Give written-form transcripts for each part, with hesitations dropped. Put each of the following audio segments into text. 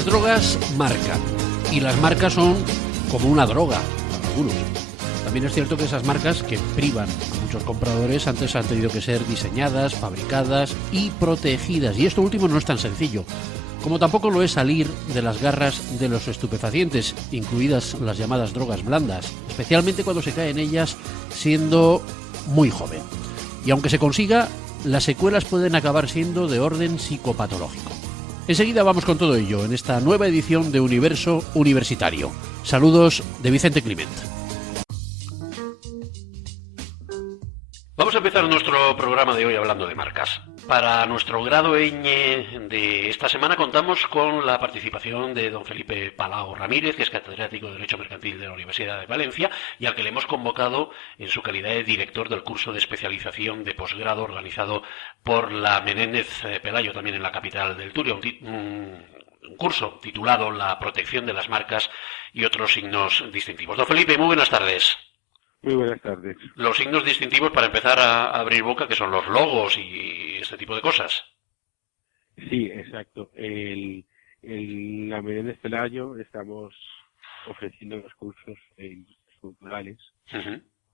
Las drogas marcan, y las marcas son como una droga para algunos. También es cierto que esas marcas que privan a muchos compradores antes han tenido que ser diseñadas, fabricadas y protegidas. Y esto último no es tan sencillo, como tampoco lo es salir de las garras de los estupefacientes, incluidas las llamadas drogas blandas, especialmente cuando se cae en ellas siendo muy joven. Y aunque se consiga, las secuelas pueden acabar siendo de orden psicopatológico. Enseguida vamos con todo ello en esta nueva edición de Universo Universitario. Saludos de Vicente Climent. Vamos a empezar nuestro programa de hoy hablando de marcas. Para nuestro grado ñ de esta semana contamos con la participación de don Felipe Palau Ramírez, que es catedrático de Derecho Mercantil de la Universidad de Valencia y al que le hemos convocado en su calidad de director del curso de especialización de posgrado organizado por la Menéndez Pelayo, también en la capital del Turia, un curso titulado La protección de las marcas y otros signos distintivos. Don Felipe, muy buenas tardes. Muy buenas tardes. Los signos distintivos para empezar a abrir boca, que son los logos y este tipo de cosas. Sí, exacto. La Menéndez Pelayo estamos ofreciendo los cursos culturales,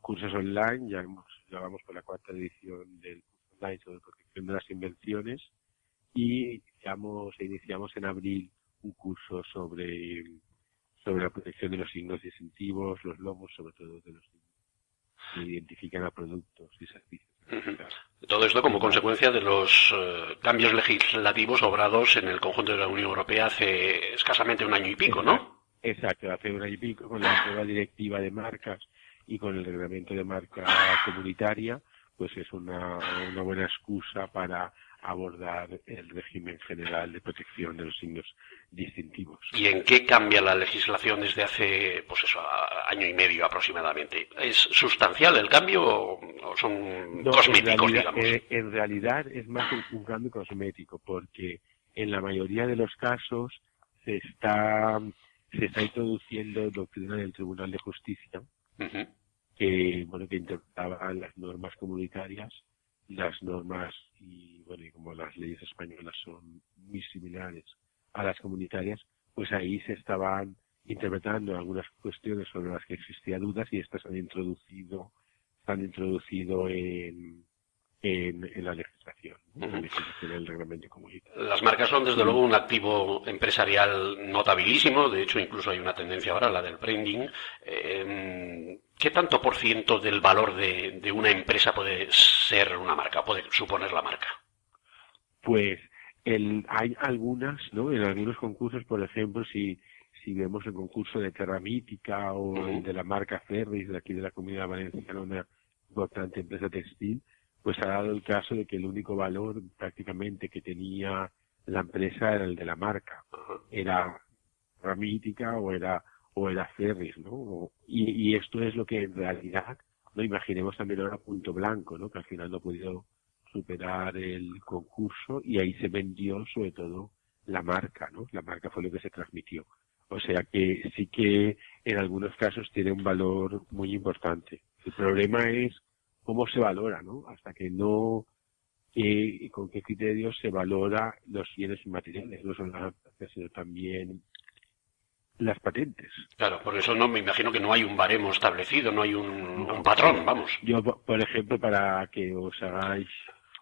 cursos online, ya vamos por la 4ª edición del curso online sobre protección de las invenciones y iniciamos en abril un curso sobre la protección de los signos distintivos, los logos, sobre todo de los signos que identifican a productos y servicios. Todo esto como consecuencia de los cambios legislativos obrados en el conjunto de la Unión Europea hace escasamente un año y pico, ¿no? Exacto, hace un año y pico, con la nueva directiva de marcas y con el reglamento de marca comunitaria, pues es una buena excusa para abordar el régimen general de protección de los signos distintivos. ¿Y en qué cambia la legislación desde hace, año y medio aproximadamente? ¿Es sustancial el cambio o son cosméticos, digamos? En realidad es más un cambio cosmético, porque en la mayoría de los casos se está introduciendo doctrina del Tribunal de Justicia, que interpretaba las normas comunitarias, las normas y como las leyes españolas son muy similares a las comunitarias, pues ahí se estaban interpretando algunas cuestiones sobre las que existía dudas y estas han introducido en la legislación, en el reglamento comunitario. Las marcas son desde luego un activo empresarial notabilísimo, de hecho incluso hay una tendencia ahora, la del branding. ¿Qué tanto por ciento del valor de una empresa puede ser una marca, puede suponer la marca? Pues hay algunas, ¿no? En algunos concursos, por ejemplo, si vemos el concurso de Terra Mítica o el de la marca Ferris de aquí de la Comunidad Valenciana, una importante empresa textil, pues ha dado el caso de que el único valor prácticamente que tenía la empresa era el de la marca. Era Terra Mítica o era Ferris, ¿no? Y esto es lo que en realidad, no imaginemos también ahora Punto Blanco, ¿no? Que al final no ha podido superar el concurso y ahí se vendió sobre todo la marca, ¿no? La marca fue lo que se transmitió. O sea que sí que en algunos casos tiene un valor muy importante. El problema es cómo se valora, ¿no? Hasta que no, y con qué criterios se valora los bienes inmateriales, no solo las marcas, sino también las patentes. Claro, por eso no me imagino que no hay un baremo establecido, no hay un patrón, vamos. Yo, por ejemplo, para que os hagáis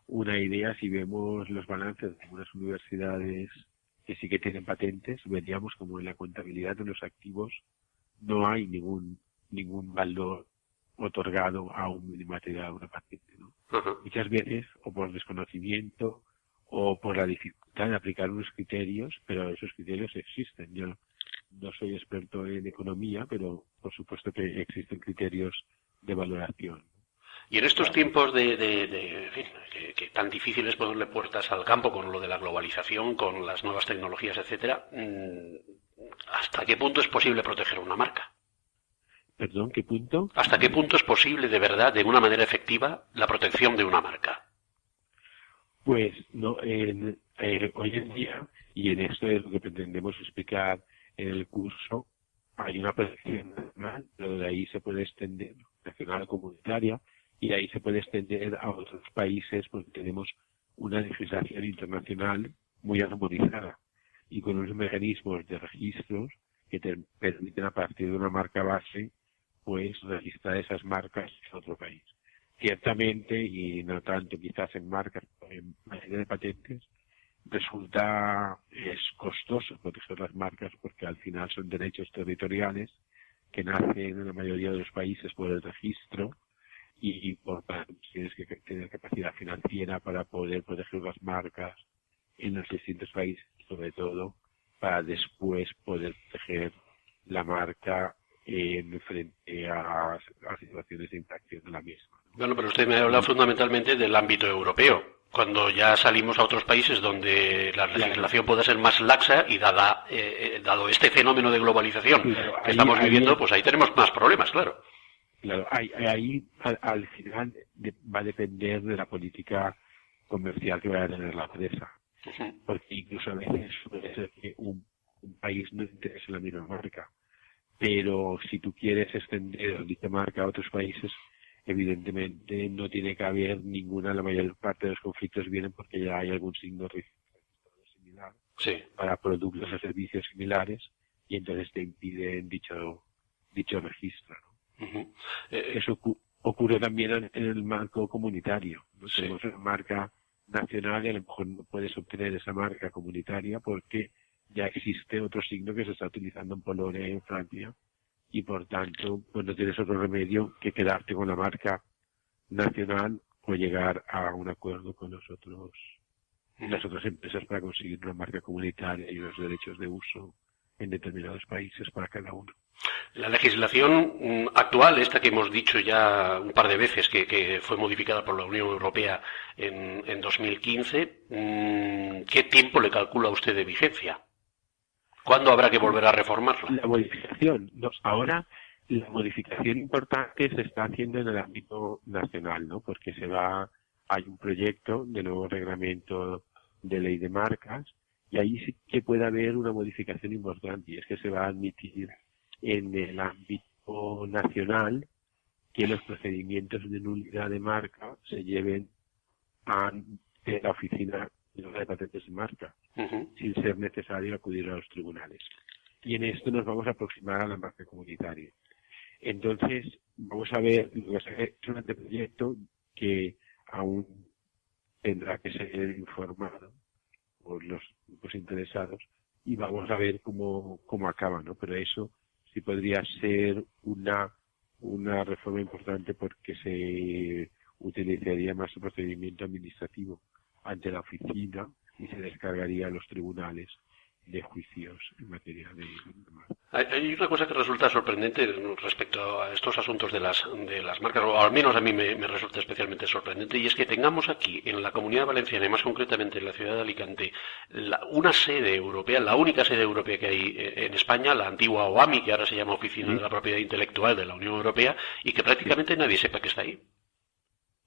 una idea, si vemos los balances de algunas universidades que sí que tienen patentes, veríamos como en la contabilidad de los activos no hay ningún valor otorgado a un bien inmaterial, a una patente, ¿no? Muchas veces, o por desconocimiento, o por la dificultad de aplicar unos criterios, pero esos criterios existen. Yo no soy experto en economía, pero por supuesto que existen criterios de valoración. Y en estos tiempos que tan difícil es ponerle puertas al campo con lo de la globalización, con las nuevas tecnologías, etcétera, ¿hasta qué punto es posible proteger una marca? ¿Perdón? ¿Qué punto? ¿Hasta qué punto es posible, de verdad, de una manera efectiva, la protección de una marca? Pues no, hoy en día, y en esto es lo que pretendemos explicar en el curso, hay una protección nacional, pero de ahí se puede extender, nacional comunitaria, y de ahí se puede extender a otros países porque tenemos una legislación internacional muy armonizada. y con unos mecanismos de registros que te permiten a partir de una marca base pues registrar esas marcas en otro país. Ciertamente, y no tanto quizás en marcas, en materia de patentes, es costoso proteger las marcas porque al final son derechos territoriales que nacen en la mayoría de los países por el registro y por tanto tienes que tener capacidad financiera para poder proteger las marcas en los distintos países, sobre todo para después poder proteger la marca en frente a situaciones de infracción de la misma. Bueno, pero usted me habla fundamentalmente del ámbito europeo. Cuando ya salimos a otros países donde la legislación puede ser más laxa y dado este fenómeno de globalización que estamos viviendo, pues ahí tenemos más problemas, claro. Claro, ahí al final va a depender de la política comercial que vaya a tener la empresa. Porque incluso a veces puede ser que un país no interese la misma marca, pero si tú quieres extender dicha marca a otros países, evidentemente no tiene que haber ninguna, la mayor parte de los conflictos vienen porque ya hay algún signo similar para productos o servicios similares y entonces te impiden dicho registro, ¿no? Eso ocurre también en el marco comunitario, ¿no? Tenemos una marca nacional y a lo mejor no puedes obtener esa marca comunitaria porque ya existe otro signo que se está utilizando en Polonia y en Francia y por tanto pues no tienes otro remedio que quedarte con la marca nacional o llegar a un acuerdo con las otras empresas para conseguir una marca comunitaria y los derechos de uso en determinados países para cada uno. La legislación actual, esta que hemos dicho ya un par de veces, que fue modificada por la Unión Europea en 2015, ¿qué tiempo le calcula usted de vigencia? ¿Cuándo habrá que volver a reformarla? La modificación. Ahora la modificación importante se está haciendo en el ámbito nacional, ¿no? Porque hay un proyecto de nuevo reglamento de ley de marcas y ahí sí que puede haber una modificación importante y es que se va a admitir en el ámbito nacional que los procedimientos de nulidad de marca se lleven a la oficina de patentes de marca, sin ser necesario acudir a los tribunales. Y en esto nos vamos a aproximar a la marca comunitaria. Entonces, vamos a ver, es un anteproyecto que aún tendrá que ser informado por los grupos interesados y vamos a ver cómo acaba, ¿no? Pero eso sí podría ser una reforma importante porque se utilizaría más el procedimiento administrativo ante la oficina y se descargaría a los tribunales de juicios en materia de marca. Hay una cosa que resulta sorprendente respecto a estos asuntos de las marcas, o al menos a mí me resulta especialmente sorprendente, y es que tengamos aquí, en la Comunidad Valenciana, y más concretamente en la ciudad de Alicante, una sede europea, la única sede europea que hay en España, la antigua OAMI, que ahora se llama Oficina de la Propiedad Intelectual de la Unión Europea, y que prácticamente nadie sepa que está ahí.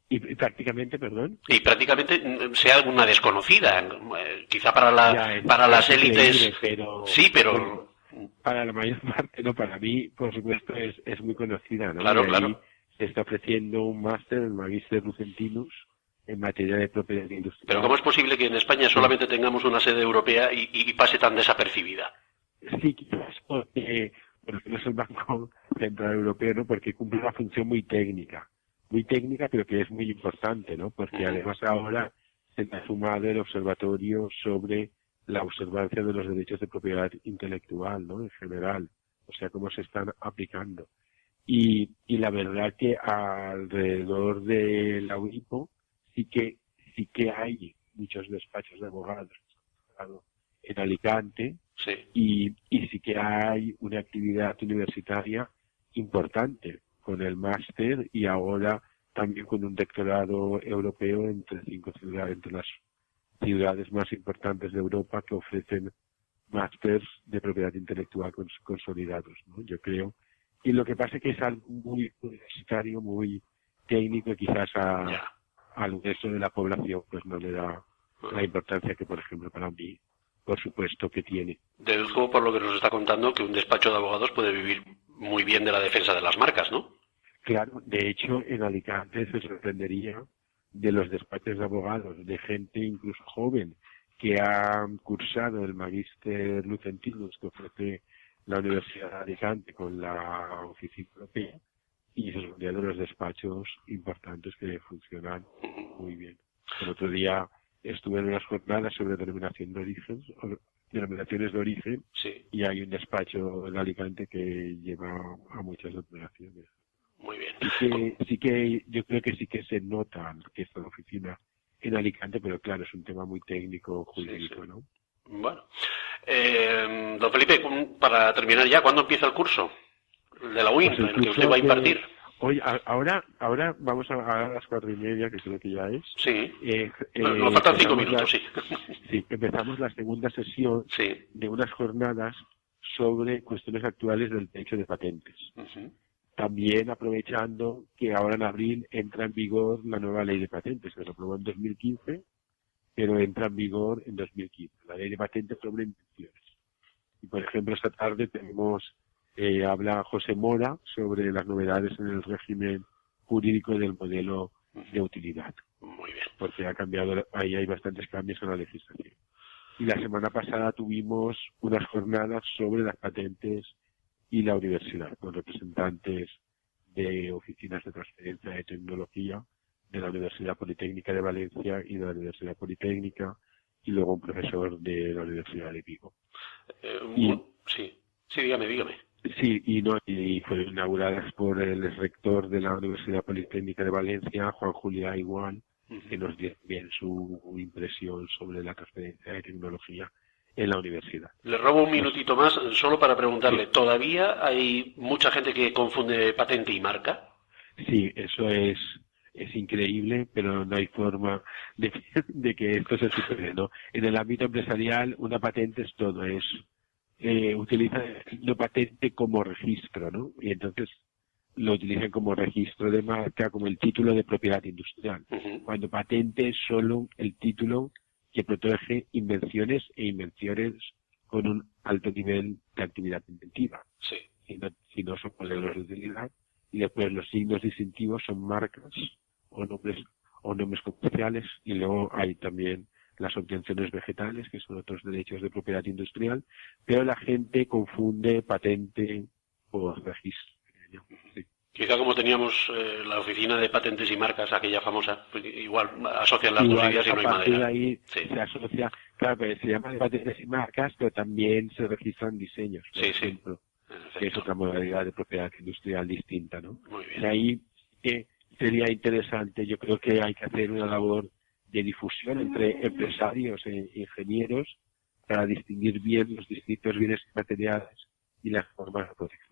Y prácticamente, perdón. Y prácticamente sea una desconocida, quizá para las élites. Sí, pero para la mayor parte, no, para mí, por supuesto, es muy conocida, ¿no? Claro, y ahí claro. Se está ofreciendo un máster, el Magister Lucentinus, en materia de propiedad industrial. Pero ¿cómo es posible que en España solamente tengamos una sede europea y pase tan desapercibida? Sí, quizás porque no es el Banco Central Europeo, ¿no? Porque cumple una función muy técnica, pero que es muy importante, ¿no? Porque además ahora se ha sumado el observatorio sobre la observancia de los derechos de propiedad intelectual, ¿no? En general, o sea, cómo se están aplicando. Y la verdad que alrededor de la UIPO sí que hay muchos despachos de abogados en Alicante. Sí. Y sí que hay una actividad universitaria importante con el máster y ahora también con un doctorado europeo entre las ciudades más importantes de Europa que ofrecen másters de propiedad intelectual consolidados, ¿no? Yo creo. Y lo que pasa es que es algo muy universitario, muy técnico y quizás al resto de la población pues no le da la importancia que, por ejemplo, para mí, por supuesto, que tiene. Deduzco por lo que nos está contando que un despacho de abogados puede vivir muy bien de la defensa de las marcas, ¿no? Claro, de hecho, en Alicante se sorprendería de los despachos de abogados, de gente incluso joven, que ha cursado el Magíster Lucentinus que ofrece la Universidad de Alicante con la Oficina Europea, y se de los despachos importantes que funcionan muy bien. El otro día estuve en unas jornadas sobre denominación de origen, denominaciones de origen, Sí. y hay un despacho en Alicante que lleva a muchas denominaciones. Muy bien. Sí que yo creo que sí que se nota que esta oficina en Alicante, pero claro, es un tema muy técnico, jurídico, Sí. ¿no? Bueno. Don Felipe, para terminar ya, ¿cuándo empieza el curso? El de la UIN, Pues el el que usted va a impartir. Hoy, ahora vamos a las 4:30, que creo que ya es. Sí. Nos faltan 5 minutos, sí. Sí, empezamos la segunda sesión Sí. de unas jornadas sobre cuestiones actuales del derecho de patentes. Uh-huh. También aprovechando que ahora en abril entra en vigor la nueva ley de patentes, que se aprobó en 2015, pero entra en vigor en 2015, la ley de patentes sobre invenciones. Y por ejemplo, esta tarde habla José Mora sobre las novedades en el régimen jurídico del modelo de utilidad. Muy bien. Porque ahí hay bastantes cambios en la legislación. Y la semana pasada tuvimos unas jornadas sobre las patentes y la universidad, con representantes de oficinas de transferencia de tecnología de la Universidad Politécnica de Valencia y de la Universidad Politécnica, y luego un profesor de la Universidad de Vigo. Sí, dígame. Sí, y fueron inauguradas por el rector de la Universidad Politécnica de Valencia, Juan Juliá Igual, que nos dio bien su impresión sobre la transferencia de tecnología en la universidad. Le robo un minutito más solo para preguntarle, sí. ¿Todavía hay mucha gente que confunde patente y marca? Sí, eso es increíble, pero no hay forma de que esto se supere, ¿no? En el ámbito empresarial, una patente es todo, utiliza la patente como registro, ¿no? Y entonces lo utilizan como registro de marca, como el título de propiedad industrial. Uh-huh. Cuando patente es solo el título que protege invenciones con un alto nivel de actividad inventiva. Sí. Si no son modelos de utilidad. Y después los signos distintivos son marcas o nombres comerciales, y luego hay también las obtenciones vegetales, que son otros derechos de propiedad industrial, pero la gente confunde patente por registro. Sí. Quizá como teníamos la oficina de patentes y marcas, aquella famosa, pues igual asocian las dos ideas y no hay manera. De ahí se asocia, claro, pero se llama de patentes y marcas, pero también se registran diseños, por ejemplo, que es otra modalidad de propiedad industrial distinta, ¿no? Muy bien. Y ahí sería interesante, yo creo que hay que hacer una labor de difusión entre empresarios e ingenieros para distinguir bien los distintos bienes materiales y las formas de protección.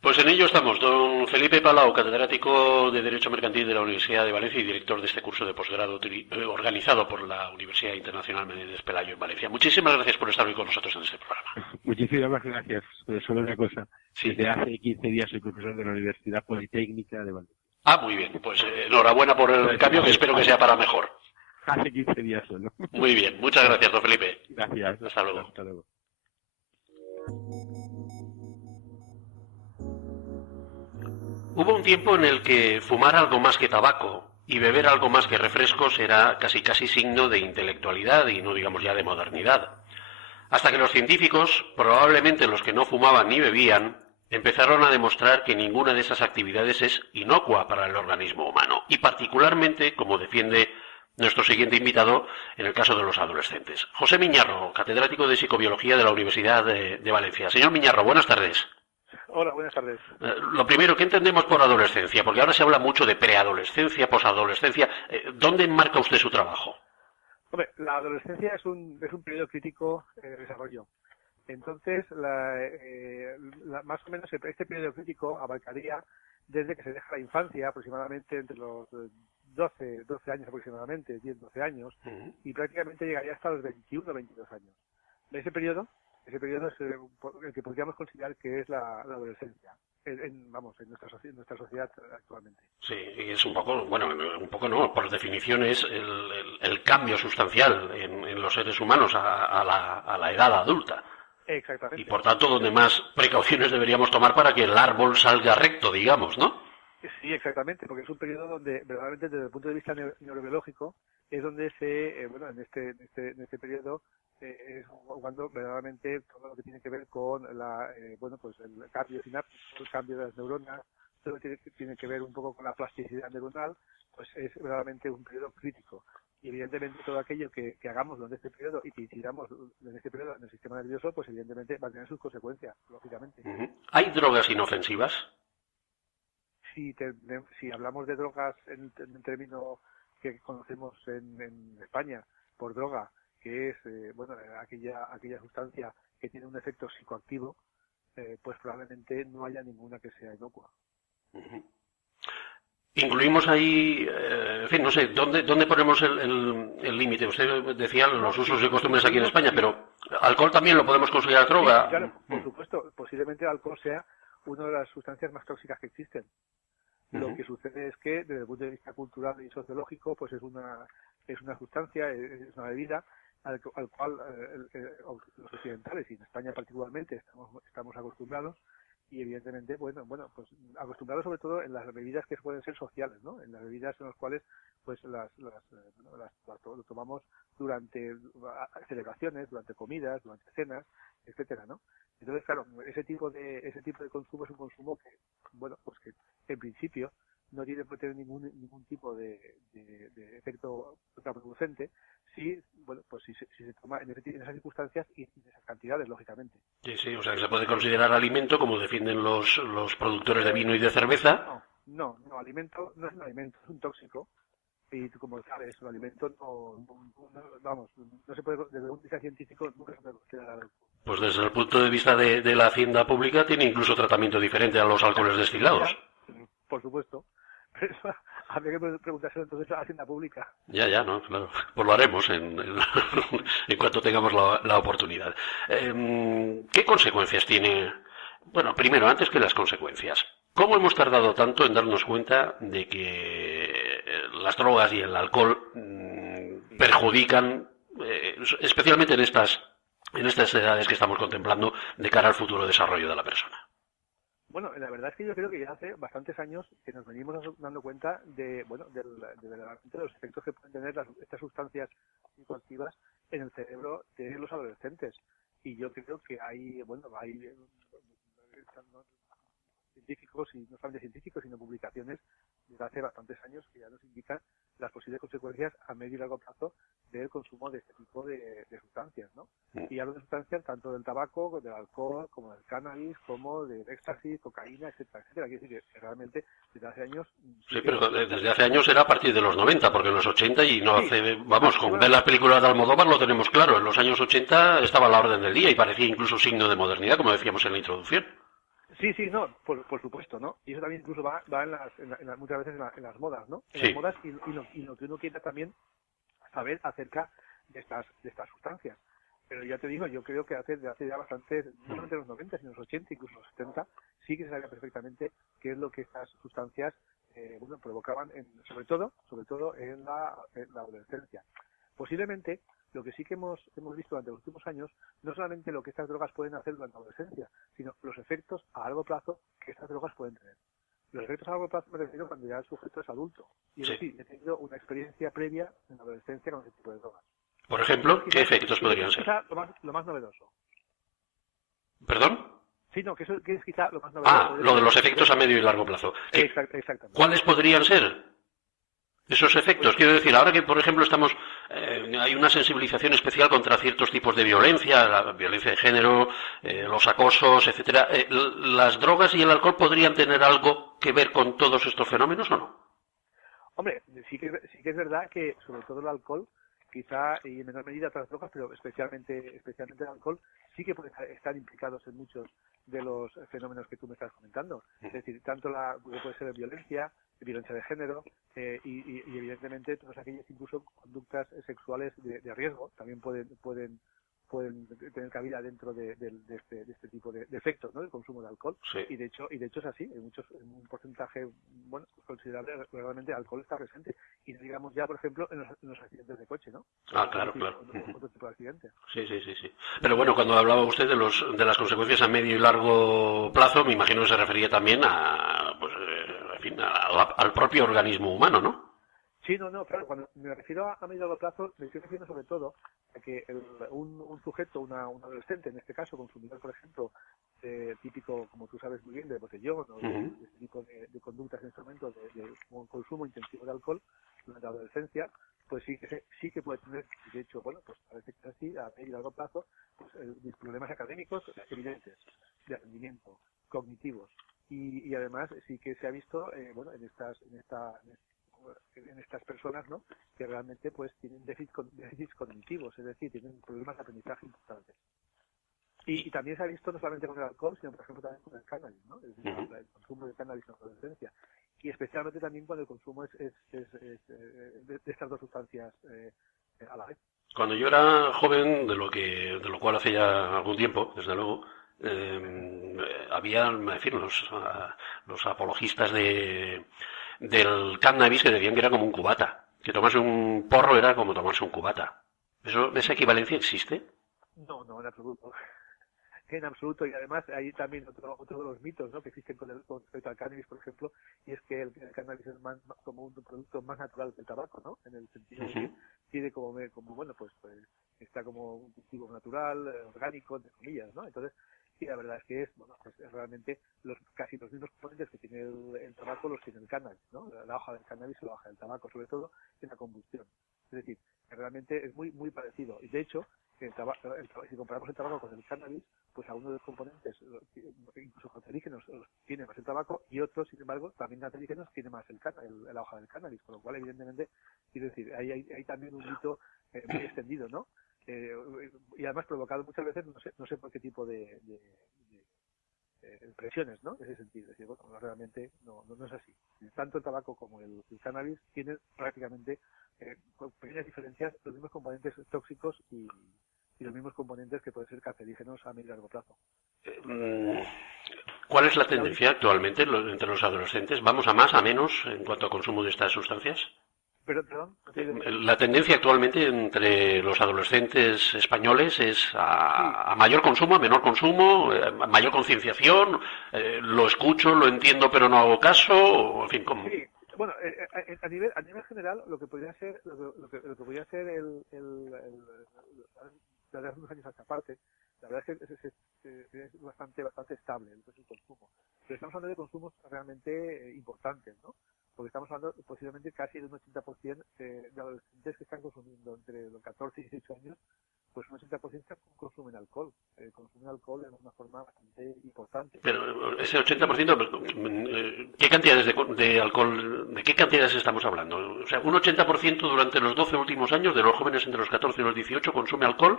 Pues en ello estamos. Don Felipe Palau, catedrático de Derecho Mercantil de la Universidad de Valencia y director de este curso de posgrado organizado por la Universidad Internacional Menéndez Pelayo en Valencia. Muchísimas gracias por estar hoy con nosotros en este programa. Muchísimas gracias. Pero solo una cosa. Sí. Desde hace 15 días soy profesor de la Universidad Politécnica de Valencia. Ah, muy bien. Pues enhorabuena por el cambio, que espero que sea para mejor. Hace 15 días solo. Muy bien. Muchas gracias, don Felipe. Gracias. Hasta luego. Hasta luego. Hubo un tiempo en el que fumar algo más que tabaco y beber algo más que refrescos era casi signo de intelectualidad y no digamos ya de modernidad. Hasta que los científicos, probablemente los que no fumaban ni bebían, empezaron a demostrar que ninguna de esas actividades es inocua para el organismo humano, y particularmente, como defiende nuestro siguiente invitado, en el caso de los adolescentes. José Miñarro, catedrático de Psicobiología de la Universidad de Valencia. Señor Miñarro, buenas tardes. Hola, buenas tardes. Lo primero, ¿qué entendemos por adolescencia? Porque ahora se habla mucho de preadolescencia, posadolescencia. ¿Dónde enmarca usted su trabajo? Hombre, la adolescencia es un periodo crítico de desarrollo. Entonces, más o menos este periodo crítico abarcaría desde que se deja la infancia, aproximadamente entre los 12 años aproximadamente, 10-12 años, y prácticamente llegaría hasta los 21-22 años. Ese periodo es el que podríamos considerar que es la adolescencia, en nuestra sociedad actualmente. Sí, y es un poco no, por definición es el cambio sustancial en los seres humanos a la edad adulta. Exactamente. Y por tanto, donde más precauciones deberíamos tomar para que el árbol salga recto, digamos, ¿no? Sí, exactamente, porque es un periodo donde verdaderamente desde el punto de vista neurobiológico es donde en este periodo es cuando verdaderamente todo lo que tiene que ver con el cambio sináptico, el cambio de las neuronas, todo lo que tiene que ver un poco con la plasticidad neuronal, pues es verdaderamente un periodo crítico. Y evidentemente todo aquello que hagamos durante este periodo y que incidamos en este periodo en el sistema nervioso, pues evidentemente va a tener sus consecuencias, lógicamente. ¿Hay drogas inofensivas? Si hablamos de drogas en el término que conocemos en España por droga, que es aquella sustancia que tiene un efecto psicoactivo, pues probablemente no haya ninguna que sea inocua. Incluimos ahí, en fin, no sé, ¿dónde ponemos el límite? Usted decía los usos y costumbres aquí en España, pero ¿alcohol también lo podemos considerar droga? Sí, claro, por supuesto. Posiblemente el alcohol sea una de las sustancias más tóxicas que existen. Lo que sucede es que, desde el punto de vista cultural y sociológico, pues es una sustancia, es una bebida al cual los occidentales y en España particularmente estamos acostumbrados. Y evidentemente, pues acostumbrados sobre todo en las bebidas que pueden ser sociales, ¿no? En las bebidas en las cuales pues lo tomamos durante celebraciones, durante comidas, durante cenas, etcétera, ¿no? Entonces, claro, ese tipo de consumo es un consumo que, que en principio no tiene por tener ningún tipo de efecto contraproducente si se toma en esas circunstancias y en esas cantidades, lógicamente. Sí, o sea que se puede considerar alimento, como defienden los productores de vino y de cerveza. No, alimento no es un alimento, es un tóxico. Y como sabes, un alimento no se puede, desde un punto de vista científico, nunca se puede considerar algo. Pues desde el punto de vista de la hacienda pública tiene incluso tratamiento diferente a los alcoholes destilados. Por supuesto. Pero eso habría que preguntárselo entonces a la hacienda pública. Ya, no, claro. Pues lo haremos en cuanto tengamos la oportunidad. ¿Qué consecuencias tiene? Bueno, primero, antes que las consecuencias, ¿cómo hemos tardado tanto en darnos cuenta de que las drogas y el alcohol perjudican, especialmente en estas edades que estamos contemplando, de cara al futuro desarrollo de la persona? Bueno, la verdad es que yo creo que ya hace bastantes años que nos venimos dando cuenta de los efectos que pueden tener estas sustancias psicoactivas en el cerebro de los adolescentes. Y yo creo que hay científicos, y no solamente científicos, sino publicaciones desde hace bastantes años que ya nos indican las posibles consecuencias a medio y largo plazo del consumo de este tipo de sustancias, ¿no? Y hablo de sustancias tanto del tabaco, del alcohol, como del cannabis, como del éxtasis, cocaína, etcétera. Quiere decir que realmente desde hace años... Sí, pero desde hace años era a partir de los 90, porque en los 80 y no hace... Vamos, con ver las películas de Almodóvar lo tenemos claro. En los años 80 estaba a la orden del día y parecía incluso signo de modernidad, como decíamos en la introducción. Sí, no, por supuesto, ¿no? Y eso también incluso va muchas veces en las modas, ¿no? En sí. Las modas y lo que uno quiera también saber acerca de estas sustancias. Pero ya te digo, yo creo que hace ya bastante, no solamente los 90, sino los 80, incluso los 70, sí que se sabía perfectamente qué es lo que estas sustancias provocaban, sobre todo en la adolescencia. Posiblemente lo que sí que hemos visto durante los últimos años, no solamente lo que estas drogas pueden hacer durante la adolescencia, sino los efectos a largo plazo que estas drogas pueden tener. Los efectos a largo plazo me refiero cuando ya el sujeto es adulto. Y es decir, he tenido una experiencia previa en la adolescencia con ese tipo de drogas. Por ejemplo, ¿qué efectos podrían ser? Quizá lo más novedoso. ¿Perdón? Sí, no, que eso es quizá lo más novedoso. Lo de los efectos a medio y largo plazo. Exactamente. ¿Cuáles podrían ser esos efectos? Quiero decir, ahora que, por ejemplo, hay una sensibilización especial contra ciertos tipos de violencia, la violencia de género, los acosos, etcétera. ¿Las drogas y el alcohol podrían tener algo que ver con todos estos fenómenos o no? Hombre, sí que es verdad que, sobre todo el alcohol, quizá y en menor medida otras drogas, pero especialmente el alcohol, sí que puede estar implicados en muchos de los fenómenos que tú me estás comentando. Es decir, tanto puede ser violencia de género y evidentemente todas aquellas incluso conductas sexuales de riesgo también pueden tener cabida dentro de este tipo de efectos, ¿no? Del consumo de alcohol. Sí. Y de hecho es así, en un porcentaje considerable realmente el alcohol está presente. Y digamos ya, por ejemplo, en los accidentes de coche, ¿no? Claro. Otro tipo de accidentes. Sí. Pero bueno, cuando hablaba usted de las consecuencias a medio y largo plazo, me imagino que se refería también al propio organismo humano, ¿no? Sí, no, claro, cuando me refiero a medio y largo plazo, me estoy refiriendo sobre todo a que un sujeto, un adolescente, en este caso, consumidor, por ejemplo, típico, como tú sabes muy bien, de botellón o de este tipo de conductas en este momento, de consumo intensivo de alcohol durante la adolescencia, pues sí que puede tener, de hecho, bueno, pues parece que es así, a medio y largo plazo, pues problemas académicos evidentes, de rendimiento, cognitivos, y además sí que se ha visto, bueno, en estas personas, ¿no?, que realmente pues tienen déficits cognitivos, es decir, tienen problemas de aprendizaje importantes. Y también se ha visto no solamente con el alcohol, sino por ejemplo también con el cannabis, ¿no? Es decir, el consumo de cannabis en la adolescencia. Y especialmente también cuando el consumo es de estas dos sustancias a la vez. Cuando yo era joven, de lo cual hace ya algún tiempo, desde luego, había, en fin, los apologistas del cannabis que decían que era como un cubata, que tomarse un porro era como tomarse un cubata. ¿Esa equivalencia existe? No, en absoluto. En absoluto, y además hay también otro de los mitos, ¿no?, que existen con respecto al cannabis, por ejemplo, y es que el cannabis es más como un producto más natural que el tabaco, ¿no?, en el sentido de que tiene como bueno, pues está como un cultivo natural, orgánico, entre comillas, ¿no? Entonces, sí, la verdad es que bueno, pues realmente casi los mismos componentes que tiene el tabaco los tiene el cannabis, ¿no? La hoja del cannabis y la hoja del tabaco, sobre todo en la combustión. Es decir, que realmente es muy parecido. Y de hecho, si comparamos el tabaco con el cannabis, pues algunos de los componentes, incluso cancerígenos, los tiene más el tabaco, y otros, sin embargo, también cancerígenos tiene más la hoja del cannabis, con lo cual, evidentemente, quiero decir, hay también un mito muy extendido, ¿no? Y además provocado muchas veces, no sé por qué tipo de presiones, ¿no?, en ese sentido. Es decir, bueno, realmente no es así. Tanto el tabaco como el cannabis tienen prácticamente, con pequeñas diferencias, los mismos componentes tóxicos y los mismos componentes que pueden ser cancerígenos a medio y largo plazo. ¿Cuál es la tendencia actualmente entre los adolescentes? ¿Vamos a más, a menos en cuanto a consumo de estas sustancias? Perdón. La tendencia actualmente entre los adolescentes españoles es a mayor consumo, a menor consumo, a mayor concienciación. Lo escucho, lo entiendo, pero no hago caso. O, en fin, ¿cómo? Sí. Bueno, a nivel general, lo que podría ser desde hace unos años a esta parte, la verdad es que es bastante estable el consumo. Pero estamos hablando de consumos realmente importantes, ¿no? Porque estamos hablando posiblemente casi de un 80% de adolescentes que están consumiendo entre los 14 y 18 años, pues un 80% consumen alcohol. Consumen alcohol de una forma bastante importante. Pero ese 80%, ¿qué cantidades de alcohol, de qué cantidades estamos hablando? O sea, un 80% durante los 12 últimos años de los jóvenes entre los 14 y los 18 consume alcohol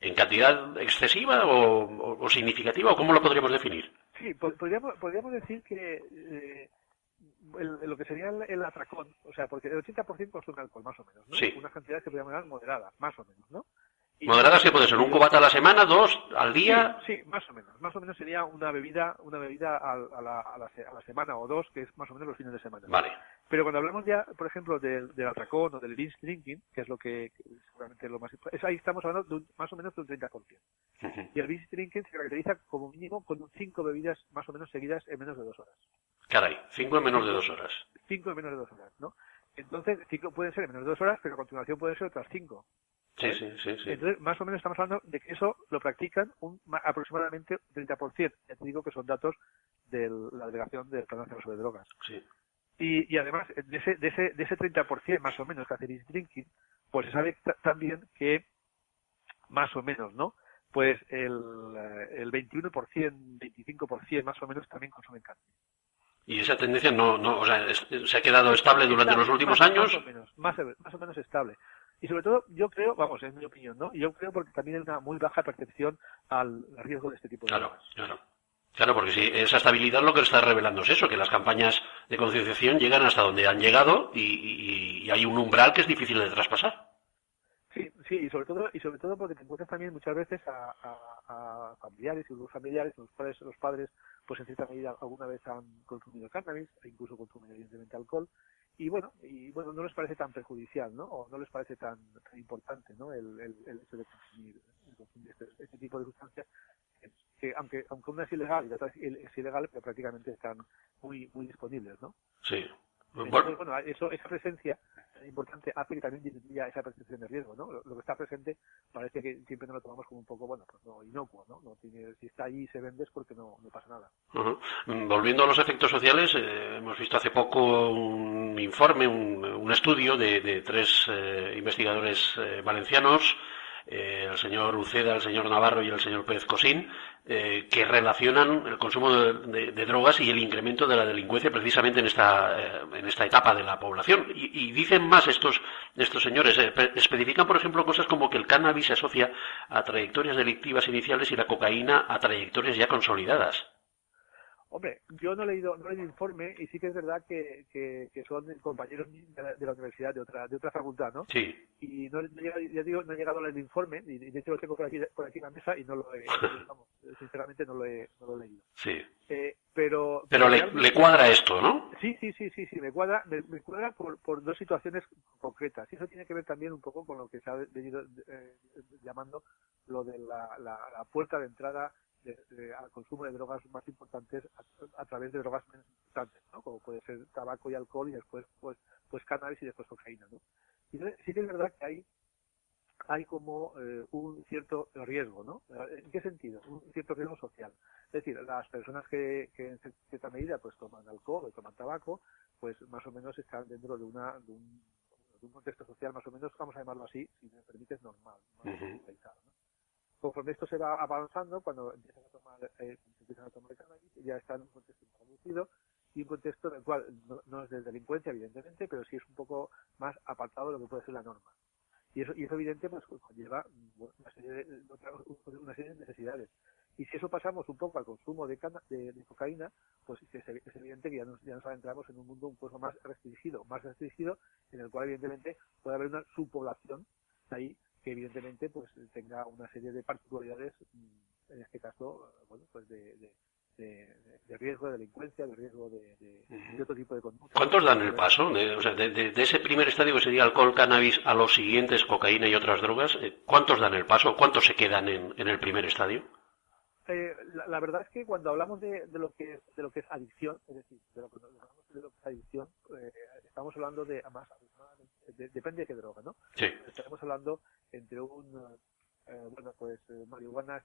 en cantidad excesiva o significativa, o ¿cómo lo podríamos definir? Sí, podríamos decir que lo que sería el atracón, o sea, porque el 80% consume alcohol, más o menos, ¿no? Sí. Unas cantidades que podríamos llamar moderadas, más o menos, ¿no? Moderadas que puede ser un cubata a la semana, 2 al día. Sí, más o menos. Más o menos sería una bebida a la semana o 2, que es más o menos los fines de semana. Vale. Pero cuando hablamos ya, por ejemplo, del atracón o del binge drinking, que es lo que seguramente es lo más importante, ahí estamos hablando más o menos de un 30%. Y el binge drinking se caracteriza como mínimo con 5 bebidas más o menos seguidas en menos de 2 horas. Caray, 5 en menos de 2 horas. 5 en menos de 2 horas, ¿no? Entonces, 5 pueden ser en menos de 2 horas, pero a continuación pueden ser otras 5. Sí. Entonces, más o menos estamos hablando de que eso lo practican aproximadamente un 30%. Ya te digo que son datos de la Delegación del Plan Nacional sobre Drogas. Sí. Y además, de ese 30% más o menos que hace binge drinking, pues se sabe también que más o menos, ¿no? Pues el 21%, 25% más o menos también consumen carne. Y esa tendencia o sea, se ha quedado estable durante los últimos años. Más o menos estable. Y sobre todo, yo creo, vamos, es mi opinión, ¿no? Yo creo porque también hay una muy baja percepción al riesgo de este tipo de drogas. Claro, porque si esa estabilidad lo que está revelando es eso, que las campañas de concienciación llegan hasta donde han llegado y hay un umbral que es difícil de traspasar. Sí, y sobre todo porque te encuentras también muchas veces a familiares y grupos familiares, los padres, pues en cierta medida alguna vez han consumido cannabis, e incluso consumen evidentemente alcohol, y bueno, no les parece tan perjudicial, ¿no? O no les parece tan importante, ¿no? El hecho de consumir este tipo de sustancias, que aunque una es ilegal y la otra es ilegal, pero prácticamente están muy disponibles, ¿no? Sí. Entonces, esa presencia tan importante hace que también disminuya esa percepción de riesgo, ¿no? Lo que está presente parece que siempre nos lo tomamos como un poco, bueno, pues no, inocuo, ¿no? No tiene, si está ahí y se vende es porque no pasa nada. Volviendo a los efectos sociales, hemos visto hace poco un informe, un estudio de tres investigadores valencianos, el señor Uceda, el señor Navarro y el señor Pérez Cosín, que relacionan el consumo de drogas y el incremento de la delincuencia precisamente en esta etapa de la población. Y dicen más estos señores, especifican, por ejemplo, cosas como que el cannabis se asocia a trayectorias delictivas iniciales y la cocaína a trayectorias ya consolidadas. Hombre, yo no he leído el informe y sí que es verdad que son compañeros de la universidad, de otra facultad, ¿no? Sí. Y no he llegado a leer el informe, y de hecho lo tengo por aquí en la mesa y no lo he, vamos, sinceramente no lo he leído. Sí. Pero le cuadra esto, ¿no? Sí, me cuadra por dos situaciones concretas. Y eso tiene que ver también un poco con lo que se ha venido llamando lo de la puerta de entrada al consumo de drogas más importantes a través de drogas menos importantes, ¿no? Como puede ser tabaco y alcohol y después pues cannabis y después cocaína, ¿no? Y sí que es verdad que hay como un cierto riesgo, ¿no? ¿En qué sentido? Un cierto riesgo social. Es decir, las personas que en cierta medida pues toman alcohol o toman tabaco, pues más o menos están dentro de un contexto social más o menos, vamos a llamarlo así, si me permites, normal, ¿no? ¿no? Conforme esto se va avanzando, cuando empiezan a tomar cannabis, ya está en un contexto más reducido y un contexto en el cual no es de delincuencia, evidentemente, pero sí es un poco más apartado de lo que puede ser la norma. Y eso evidente pues conlleva una serie de necesidades. Y si eso pasamos un poco al consumo de cocaína, pues es evidente que ya nos adentramos en un mundo un poco más restringido, en el cual evidentemente puede haber una subpoblación ahí que evidentemente pues tenga una serie de particularidades, en este caso, bueno, pues de riesgo de delincuencia, de riesgo de otro tipo de conducta. ¿Cuántos dan el paso? De ese primer estadio que sería alcohol, cannabis, a los siguientes, cocaína y otras drogas, ¿cuántos dan el paso? ¿Cuántos se quedan en el primer estadio? La verdad es que cuando hablamos de lo que es adicción, es decir, de lo que es adicción, estamos hablando de más depende de qué droga, ¿no? Sí. Estaremos hablando entre marihuana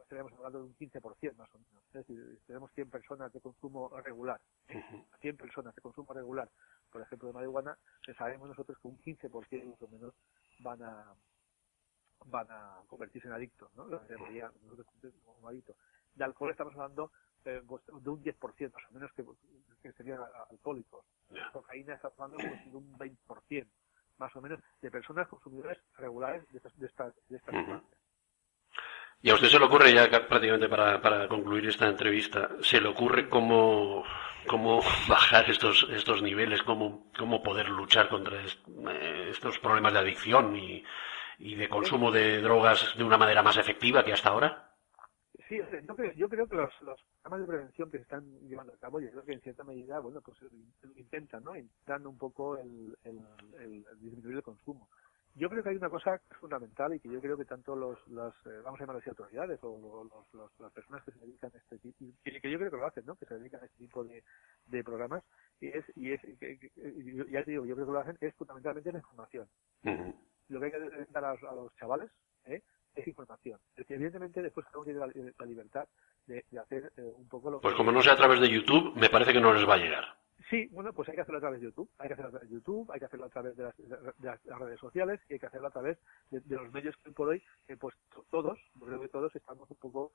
estaríamos hablando de un 15% más o menos. Es decir, tenemos 100 personas de consumo regular, 100 personas de consumo regular, por ejemplo, de marihuana, sabemos nosotros que un 15% más o menos van a convertirse en adictos, ¿no? Nosotros como adictos. De alcohol estamos hablando de un 10% más o menos que serían alcohólicos. De cocaína estamos hablando de un 20% más o menos de personas consumidores regulares de estas sustancias. Y a usted se le ocurre, ya prácticamente para concluir esta entrevista, se le ocurre cómo bajar estos niveles, cómo poder luchar contra estos problemas de adicción y de consumo de drogas de una manera más efectiva que hasta ahora? Sí, yo creo que los programas de prevención que se están llevando a cabo, yo creo que en cierta medida, bueno, pues intentan, ¿no? Intentan un poco el disminuir el consumo. Yo creo que hay una cosa fundamental y que yo creo que tanto vamos a llamarlo así, autoridades o las personas que se dedican a este tipo, y que yo creo que lo hacen, ¿no? Que se dedican a este tipo de programas, ya te digo, yo creo que lo hacen es fundamentalmente la información. Lo que hay que dar a los chavales, es información. Es decir, evidentemente después cada uno tiene la libertad de hacer un poco lo que... Pues como no sea a través de YouTube, me parece que no les va a llegar. Sí, bueno, pues hay que hacerlo a través de YouTube, hay que hacerlo a través de las redes sociales y hay que hacerlo a través de los medios que por hoy, pues todos, yo creo que todos estamos un poco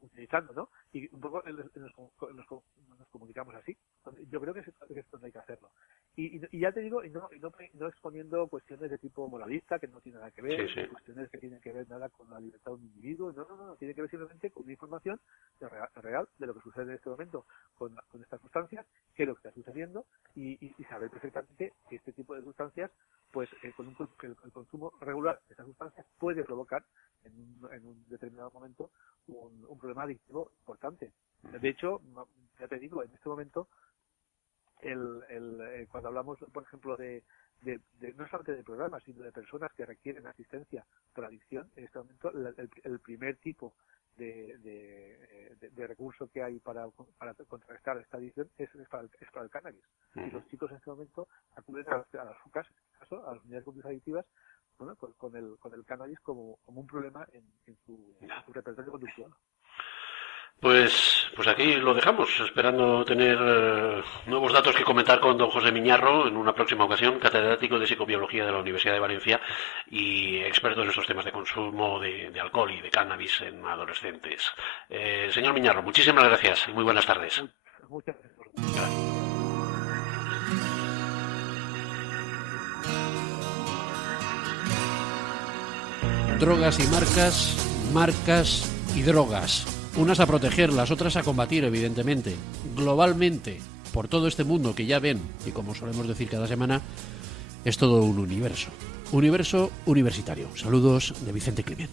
utilizando, ¿no? Y un poco nos comunicamos así. Yo creo que es donde hay que hacerlo. Y ya te digo, y no exponiendo cuestiones de tipo moralista, que no tiene nada que ver, sí. cuestiones que tienen que ver nada con la libertad de un individuo, no, tiene que ver simplemente con una información real de lo que sucede en este momento con estas sustancias, qué es lo que está sucediendo y saber perfectamente que este tipo de sustancias, pues con el consumo regular de estas sustancias puede provocar en un determinado momento un problema adictivo importante. De hecho, ya te digo, en este momento cuando hablamos, por ejemplo, de no solamente de programas, sino de personas que requieren asistencia por adicción, en este momento el primer tipo de recurso recurso que hay para contrarrestar esta adicción es para el cannabis. Y los chicos en este momento acuden a las FUCAS, en este caso, a las unidades conductas adictivas, bueno, con el cannabis como un problema en su repertorio conductual. Pues aquí lo dejamos, esperando tener nuevos datos que comentar con don José Miñarro en una próxima ocasión, catedrático de Psicobiología de la Universidad de Valencia y experto en estos temas de consumo de alcohol y de cannabis en adolescentes. Señor Miñarro, muchísimas gracias y muy buenas tardes. Muchas gracias. Drogas y marcas y drogas. Unas a proteger, las otras a combatir, evidentemente. Globalmente, por todo este mundo que ya ven, y como solemos decir cada semana, es todo un universo. Universo universitario. Saludos de Vicente Clement.